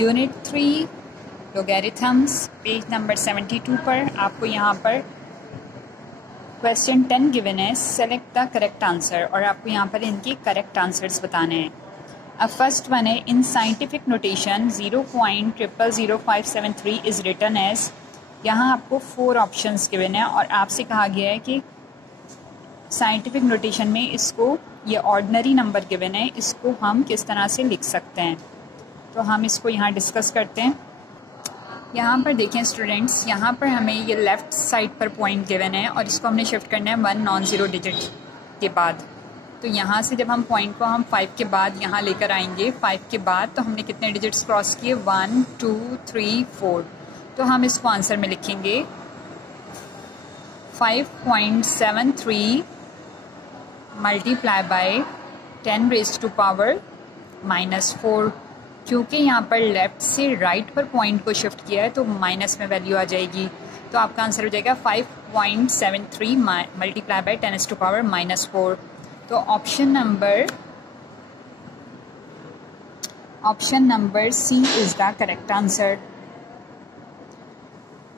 Unit 3 लोगैरिथम्स page number 72 पर आपको यहाँ पर क्वेश्चन 10 गिवन है, सेलेक्ट द करेक्ट आंसर, और आपको यहाँ पर इनके करेक्ट आंसर्स बताने हैं। अब फर्स्ट वन है, in scientific notation 0.000573 is written as. यहाँ आपको 4 ऑप्शंस गिवन है और आपसे कहा गया है कि साइंटिफिक नोटेशन में इसको, ये ऑर्डिनरी नंबर गिवन है, इसको हम किस तरह से लिख सकते हैं। तो हम इसको यहाँ डिस्कस करते हैं। यहाँ पर देखें स्टूडेंट्स, यहाँ पर हमें ये लेफ़्ट साइड पर पॉइंट गिवन है और इसको हमने शिफ्ट करना है 1 नॉन ज़ीरो डिजिट के बाद। तो यहाँ से जब हम पॉइंट को हम 5 के बाद यहाँ लेकर आएंगे, 5 के बाद तो हमने कितने डिजिट्स क्रॉस किए, 1 2 3 4। तो हम इसको आंसर में लिखेंगे 5.73 multiply by 10 raised to power -4। क्योंकि यहाँ पर लेफ़्ट से राइट पर पॉइंट को शिफ्ट किया है तो माइनस में वैल्यू आ जाएगी। तो आपका आंसर हो जाएगा 5.73 मल्टीप्लाई बाय 10 टू पावर -4। तो option number C is the correct answer.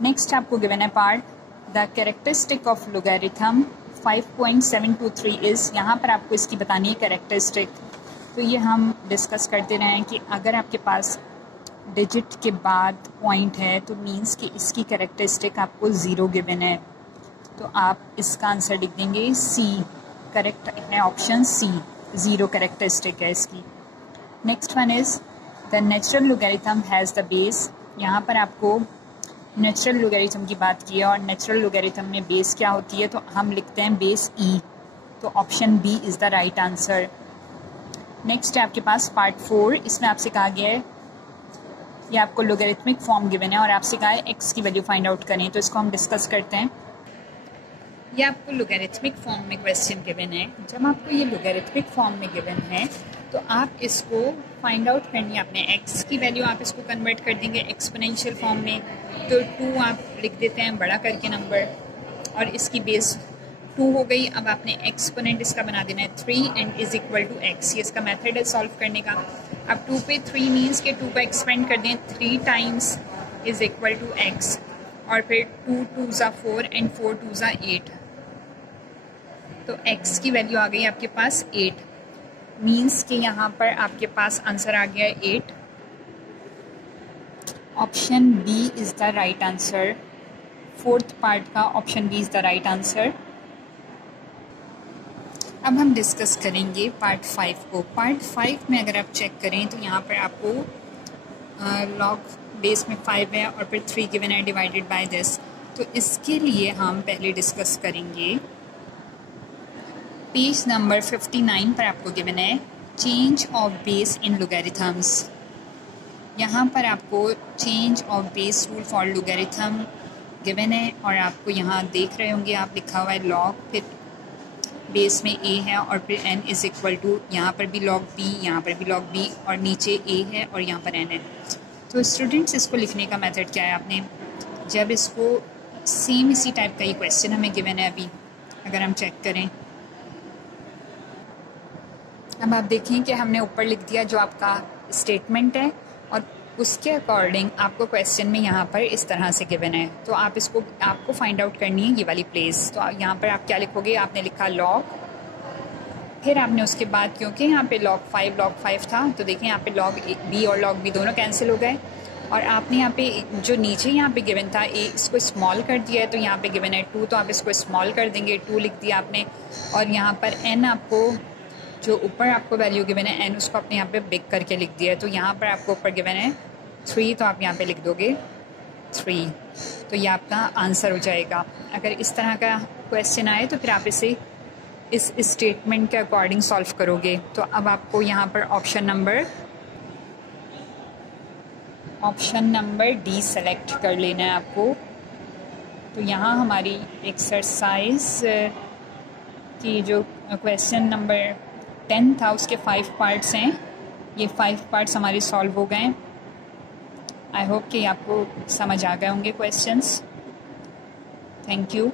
Next आपको गिवन है part, the characteristic of logarithm 5.723 is. यहाँ पर आपको इसकी बतानी है कैरेक्टरिस्टिक। तो ये हम डिस्कस करते रहे हैं कि अगर आपके पास डिजिट के बाद पॉइंट है तो मींस कि इसकी कैरेक्टरिस्टिक आपको 0 गिवन है। तो आप इसका आंसर लिख देंगे सी, करेक्ट है ऑप्शन सी, 0 कैरेक्टरिस्टिक है इसकी। Next one is the natural logarithm has the base. यहाँ पर आपको नेचुरल लोगैरिथम की बात की है और नेचुरल लोगैरिथम में बेस क्या होती है, तो हम लिखते हैं बेस ई। तो option B is the right answer. Next है आपके पास पार्ट 4, इसमें आपसे कहा गया है, ये आपको लोगैरिथमिक फॉर्म गिवन है और आपसे कहा है एक्स की वैल्यू फाइंड आउट करें। तो इसको हम डिस्कस करते हैं। ये आपको लोगैरिथमिक फॉर्म में क्वेश्चन गिवन है। जब आपको ये लोगैरिथमिक फॉर्म में गिवन है तो आप इसको फाइंड आउट करनी है अपने एक्स की वैल्यू, आप इसको कन्वर्ट कर देंगे एक्सपोनेंशियल फॉर्म में। तो 2 आप लिख देते हैं बड़ा करके नंबर, और इसकी बेस 2 हो गई। अब आपने एक्सपोनेंट इसका बना देना है 3 and is equal to x. ये इसका मेथड है सॉल्व करने का। अब 2 पे 3 मीन्स के 2 का एक्सपेंड कर दें 3 times is equal to x, और फिर 2 2 ज़ा 4 एंड 4 2 ज़ा 8। तो एक्स की वैल्यू आ गई आपके पास 8, मीन्स कि यहाँ पर आपके पास आंसर आ गया है 8। Option B is the right answer. 4th part का option B is the right answer. अब हम डिस्कस करेंगे पार्ट 5 को। पार्ट 5 में अगर आप चेक करें तो यहाँ पर आपको लॉग बेस में 5 है और फिर 3 गिवन है डिवाइडेड बाय दिस। तो इसके लिए हम पहले डिस्कस करेंगे पेज नंबर 59 पर आपको गिवन है चेंज ऑफ बेस इन लोगैरिथम्स। यहाँ पर आपको change of base rule for logarithm given है और आपको यहाँ देख रहे होंगे आप लिखा हुआ है लॉग, फिर बेस में a है और फिर n इज़ इक्वल टू, यहाँ पर भी लॉग b, यहाँ पर भी लॉग b, और नीचे a है और यहाँ पर n है। तो स्टूडेंट्स इसको लिखने का मेथड क्या है, आपने जब इसको सेम इसी टाइप का ये क्वेश्चन हमें गिवन है अभी, अगर हम चेक करें, अब आप देखें कि हमने ऊपर लिख दिया जो आपका स्टेटमेंट है और उसके अकॉर्डिंग आपको क्वेश्चन में यहाँ पर इस तरह से गिवन है। तो आप इसको, आपको फाइंड आउट करनी है ये वाली प्लेस। तो यहाँ पर आप क्या लिखोगे, आपने लिखा लॉग, फिर आपने उसके बाद, क्योंकि यहाँ पे लॉग 5 था तो देखिए यहाँ पे लॉग बी और लॉग बी दोनों कैंसिल हो गए, और आपने यहाँ पे जो नीचे यहाँ पे गिवन था ए, इसको स्मॉल कर दिया है। तो यहाँ पे गिवन है 2, तो आप इसको स्मॉल कर देंगे, 2 लिख दिया आपने। और यहाँ पर एन, आपको जो ऊपर आपको वैल्यू गिवन है एन, उसको आपने यहाँ पे बिग करके लिख दिया है। तो यहाँ पर आपको ऊपर गिवन है 3, तो आप यहाँ पे लिख दोगे 3। तो ये आपका आंसर हो जाएगा। अगर इस तरह का क्वेश्चन आए तो फिर आप इसे इस स्टेटमेंट के अकॉर्डिंग सॉल्व करोगे। तो अब आपको यहाँ पर ऑप्शन नंबर डी सेलेक्ट कर लेना है आपको। तो यहाँ हमारी एक्सरसाइज की जो क्वेश्चन नंबर 10 था उसके 5 पार्ट्स हैं, ये 5 पार्ट्स हमारे सॉल्व हो गए। आई होप कि आपको समझ आ गए होंगे क्वेश्चंस। Thank you.